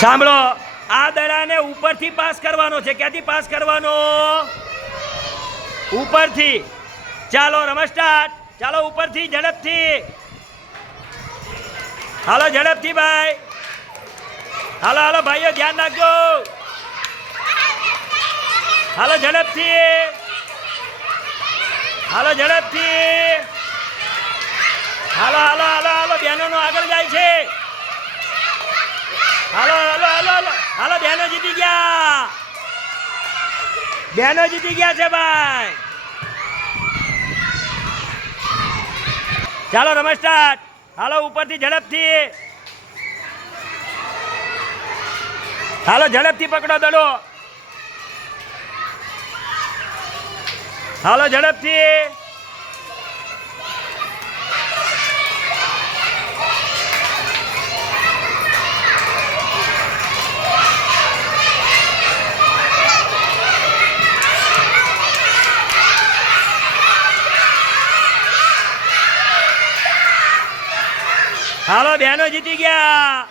સાંભળો, આ દડાને ઉપરથી પાસ કરવાનો છે. ક્યાંથી પાસ કરવાનો? ઉપરથી. ચાલો, રમત ચાલો, ઉપરથી, ઝડપથી. હાલો, ઝડપથી, ભાઈ. હાલો હાલો, ભાઈઓ, ધ્યાન રાખજો. હાલો, ઝડપથી. હાલો ઝડપથી. હાલો હાલો હાલો હાલો, બહેનોનો આગળ જાય છે હાલો હાલો હાલો હાલો હાલો બહેનો જીતી ગયા. બહેનો જીતી ગયા છે ભાઈ. ચાલો, રમેશ સ્ટાર્ટ હાલો, ઉપરથી ઝડપથી. હાલો, ઝડપથી પકડો દડો. હાલો, ઝડપથી. હાલો બહેનો જીતી ગયા.